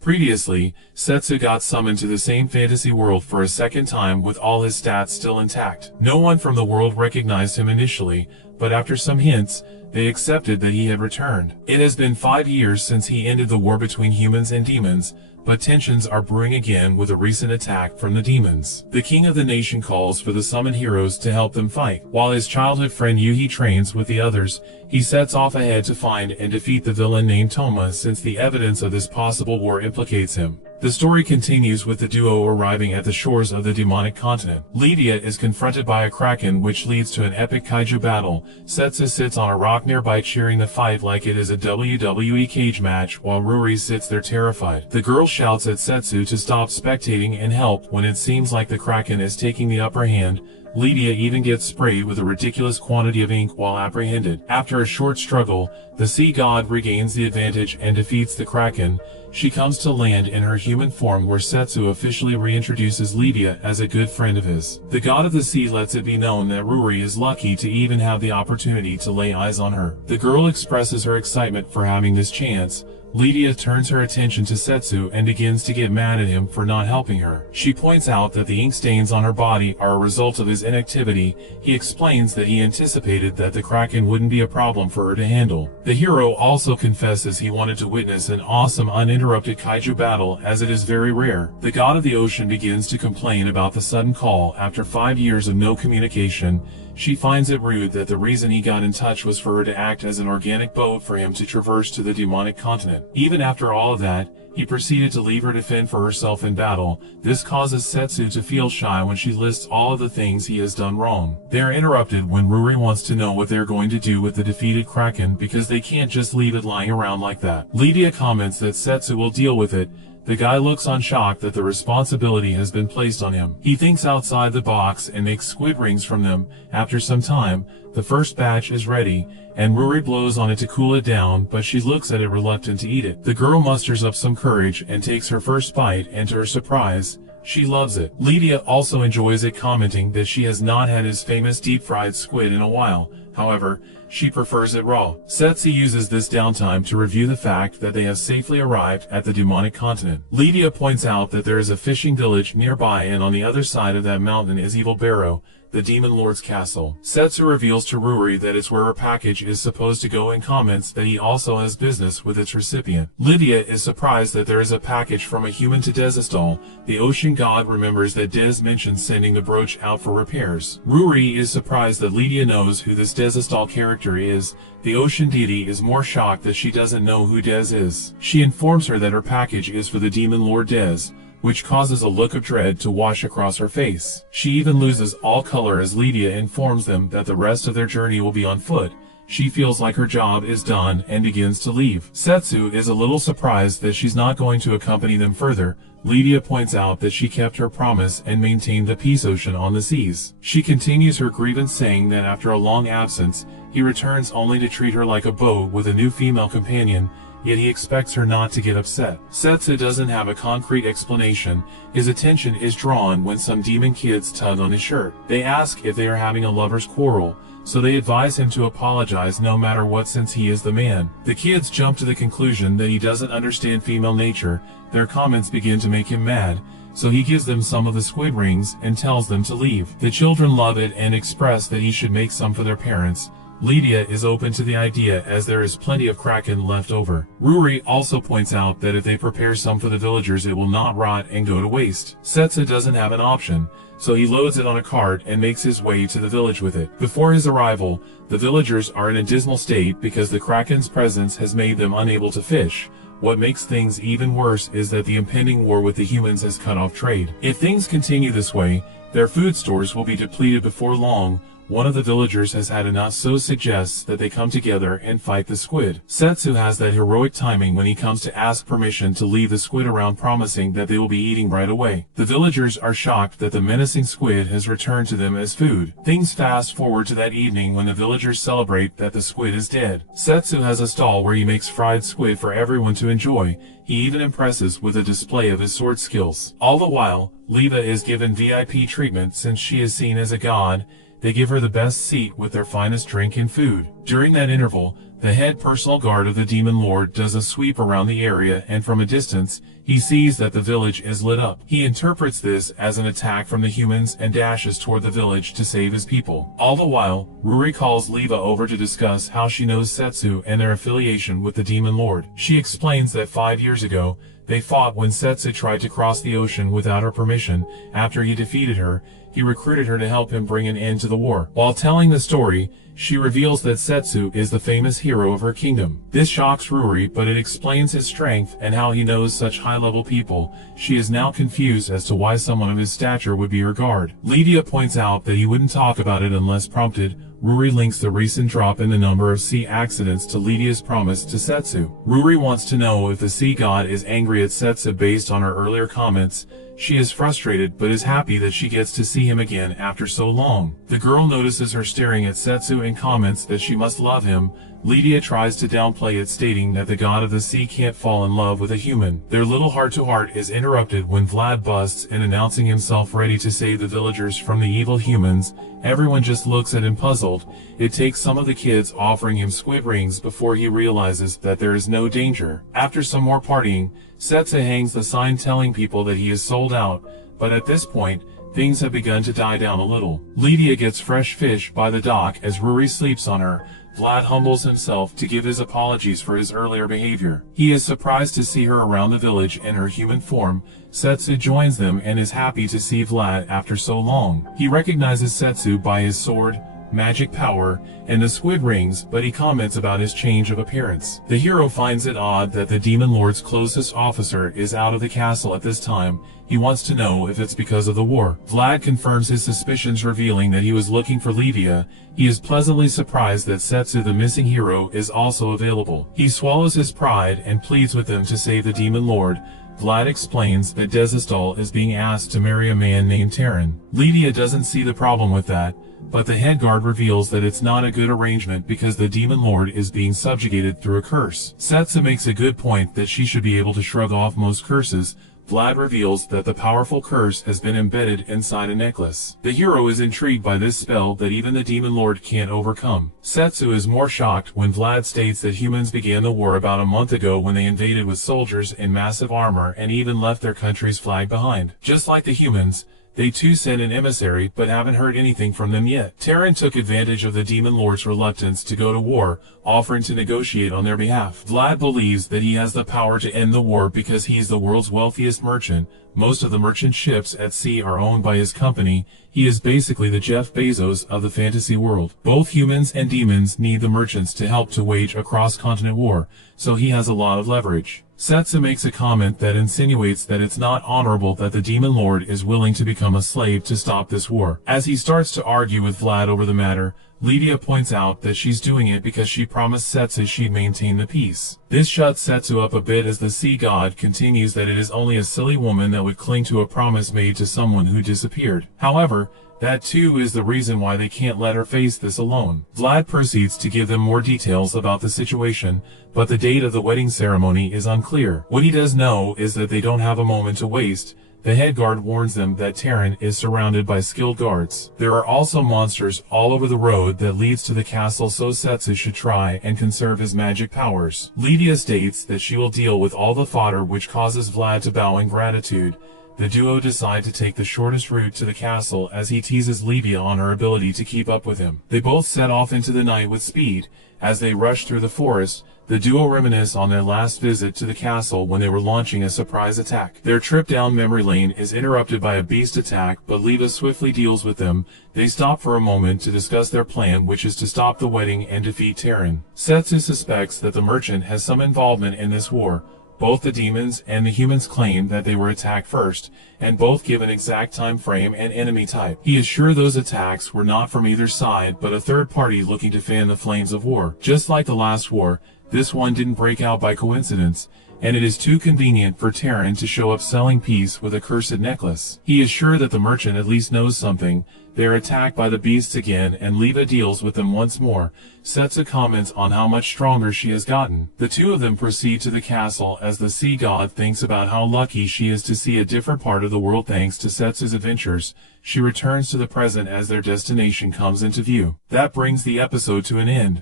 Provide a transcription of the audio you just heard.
Previously, Setsu got summoned to the same fantasy world for a second time with all his stats still intact. No one from the world recognized him initially, but after some hints, they accepted that he had returned. It has been 5 years since he ended the war between humans and demons, but tensions are brewing again with a recent attack from the demons. The king of the nation calls for the summoned heroes to help them fight. While his childhood friend Yuhi trains with the others, he sets off ahead to find and defeat the villain named Toma, since the evidence of this possible war implicates him. The story continues with the duo arriving at the shores of the demonic continent. Lydia is confronted by a kraken, which leads to an epic kaiju battle. Setsu sits on a rock nearby cheering the fight like it is a WWE cage match, while Ruri sits there terrified. The girl shouts at Setsu to stop spectating and help when it seems like the kraken is taking the upper hand. Lydia even gets sprayed with a ridiculous quantity of ink while apprehended. After a short struggle, the sea god regains the advantage and defeats the kraken. She comes to land in her human form, where Setsu officially reintroduces Lydia as a good friend of his. The god of the sea lets it be known that Ruri is lucky to even have the opportunity to lay eyes on her. The girl expresses her excitement for having this chance. Lydia turns her attention to Setsu and begins to get mad at him for not helping her. She points out that the ink stains on her body are a result of his inactivity. He explains that he anticipated that the kraken wouldn't be a problem for her to handle. The hero also confesses he wanted to witness an awesome uninterrupted kaiju battle, as it is very rare. The god of the ocean begins to complain about the sudden call. After 5 years of no communication, she finds it rude that the reason he got in touch was for her to act as an organic boat for him to traverse to the demonic continent. Even after all of that, he proceeded to leave her to fend for herself in battle. This causes Setsu to feel shy when she lists all of the things he has done wrong. They are interrupted when Ruri wants to know what they're going to do with the defeated kraken, because they can't just leave it lying around like that. Lydia comments that Setsu will deal with it. The guy looks on shock that the responsibility has been placed on him. He thinks outside the box and makes squid rings from them. After some time, the first batch is ready, and Ruri blows on it to cool it down, but she looks at it reluctant to eat it. The girl musters up some courage and takes her first bite, and to her surprise, she loves it. Lydia also enjoys it, commenting that she has not had his famous deep-fried squid in a while. However, she prefers it raw. Setsu uses this downtime to review the fact that they have safely arrived at the demonic continent. Lydia points out that there is a fishing village nearby, and on the other side of that mountain is Evil Barrow, the Demon Lord's castle. Setsu reveals to Ruri that it's where her package is supposed to go, and comments that he also has business with its recipient. Lydia is surprised that there is a package from a human to Desistal. The ocean god remembers that Des mentioned sending the brooch out for repairs. Ruri is surprised that Lydia knows who this Desistal character is. The ocean deity is more shocked that she doesn't know who Des is. She informs her that her package is for the Demon Lord Des, which causes a look of dread to wash across her face. She even loses all color as Lydia informs them that the rest of their journey will be on foot. She feels like her job is done and begins to leave. Setsu is a little surprised that she's not going to accompany them further. Lydia points out that she kept her promise and maintained the peace ocean on the seas. She continues her grievance, saying that after a long absence, he returns only to treat her like a boat with a new female companion, yet he expects her not to get upset. Setsu doesn't have a concrete explanation. His attention is drawn when some demon kids tug on his shirt. They ask if they are having a lover's quarrel, so they advise him to apologize no matter what, since he is the man. The kids jump to the conclusion that he doesn't understand female nature. Their comments begin to make him mad, so he gives them some of the squid rings and tells them to leave. The children love it and express that he should make some for their parents. Lydia is open to the idea, as there is plenty of kraken left over. Ruri also points out that if they prepare some for the villagers, it will not rot and go to waste. Setsu doesn't have an option, so he loads it on a cart and makes his way to the village with it. Before his arrival, the villagers are in a dismal state because the kraken's presence has made them unable to fish. What makes things even worse is that the impending war with the humans has cut off trade. If things continue this way, their food stores will be depleted before long. One of the villagers has had enough, so suggests that they come together and fight the squid. Setsu has that heroic timing when he comes to ask permission to leave the squid around, promising that they will be eating right away. The villagers are shocked that the menacing squid has returned to them as food. Things fast forward to that evening when the villagers celebrate that the squid is dead. Setsu has a stall where he makes fried squid for everyone to enjoy. He even impresses with a display of his sword skills. All the while, Leva is given VIP treatment since she is seen as a god. They give her the best seat with their finest drink and food. During that interval, the head personal guard of the Demon Lord does a sweep around the area, and from a distance, he he sees that the village is lit up. He interprets this as an attack from the humans and dashes toward the village to save his people. All the while, Ruri calls Leva over to discuss how she knows Setsu and their affiliation with the Demon Lord. She explains that 5 years ago, they fought when Setsu tried to cross the ocean without her permission. After he defeated her, he recruited her to help him bring an end to the war. While telling the story, she reveals that Setsu is the famous hero of her kingdom. This shocks Ruri, but it explains his strength and how he knows such high-level people. She is now confused as to why someone of his stature would be her guard. Lydia points out that he wouldn't talk about it unless prompted. Ruri links the recent drop in the number of sea accidents to Lydia's promise to Setsu. Ruri wants to know if the sea god is angry at Setsu based on her earlier comments. She is frustrated but is happy that she gets to see him again after so long. The girl notices her staring at Setsu and comments that she must love him. Lydia tries to downplay it, stating that the god of the sea can't fall in love with a human. Their little heart-to-heart is interrupted when Vlad busts in, announcing himself ready to save the villagers from the evil humans. Everyone just looks at him puzzled. It takes some of the kids offering him squid rings before he realizes that there is no danger. After some more partying, Setsu hangs the sign telling people that he is sold out, but at this point, things have begun to die down a little. Lydia gets fresh fish by the dock as Ruri sleeps on her. Vlad humbles himself to give his apologies for his earlier behavior. He is surprised to see her around the village in her human form. Setsu joins them and is happy to see Vlad after so long. He recognizes Setsu by his sword, magic power, and the squid rings, but he comments about his change of appearance. The hero finds it odd that the Demon Lord's closest officer is out of the castle at this time. He wants to know if it's because of the war. Vlad confirms his suspicions, revealing that he was looking for Lydia. He is pleasantly surprised that Setsu, the missing hero, is also available. He swallows his pride and pleads with them to save the Demon Lord. Vlad explains that Desistal is being asked to marry a man named Terran. Lydia doesn't see the problem with that, but the head guard reveals that it's not a good arrangement because the Demon Lord is being subjugated through a curse. Setsu makes a good point that she should be able to shrug off most curses. Vlad reveals that the powerful curse has been embedded inside a necklace. The hero is intrigued by this spell that even the Demon Lord can't overcome. Setsu is more shocked when Vlad states that humans began the war about a month ago when they invaded with soldiers in massive armor and even left their country's flag behind. Just like the humans, they too sent an emissary but haven't heard anything from them yet. Terran took advantage of the Demon Lord's reluctance to go to war, offering to negotiate on their behalf. Vlad believes that he has the power to end the war because he is the world's wealthiest merchant. Most of the merchant ships at sea are owned by his company. He is basically the Jeff Bezos of the fantasy world. Both humans and demons need the merchants to help to wage a cross-continent war, so he has a lot of leverage. Setsu makes a comment that insinuates that it's not honorable that the Demon Lord is willing to become a slave to stop this war. As he starts to argue with Vlad over the matter, Lydia points out that she's doing it because she promised Setsu she'd maintain the peace. This shuts Setsu up a bit as the sea god continues that it is only a silly woman that would cling to a promise made to someone who disappeared. However, that too is the reason why they can't let her face this alone. Vlad proceeds to give them more details about the situation, but the date of the wedding ceremony is unclear. What he does know is that they don't have a moment to waste. The head guard warns them that Terran is surrounded by skilled guards. There are also monsters all over the road that leads to the castle, so Setsu should try and conserve his magic powers. Lydia states that she will deal with all the fodder, which causes Vlad to bow in gratitude. The duo decide to take the shortest route to the castle as he teases Lydia on her ability to keep up with him. They both set off into the night with speed. As they rush through the forest, the duo reminisce on their last visit to the castle when they were launching a surprise attack. Their trip down memory lane is interrupted by a beast attack, but Leva swiftly deals with them. They stop for a moment to discuss their plan, which is to stop the wedding and defeat Terran. Setsu suspects that the merchant has some involvement in this war. Both the demons and the humans claim that they were attacked first, and both give an exact time frame and enemy type. He is sure those attacks were not from either side, but a third party looking to fan the flames of war. Just like the last war, this one didn't break out by coincidence, and it is too convenient for Terran to show up selling peace with a cursed necklace. He is sure that the merchant at least knows something. They are attacked by the beasts again, and Leva deals with them once more. Setsu comments on how much stronger she has gotten. The two of them proceed to the castle as the sea god thinks about how lucky she is to see a different part of the world thanks to Setsu's adventures. She returns to the present as their destination comes into view. That brings the episode to an end.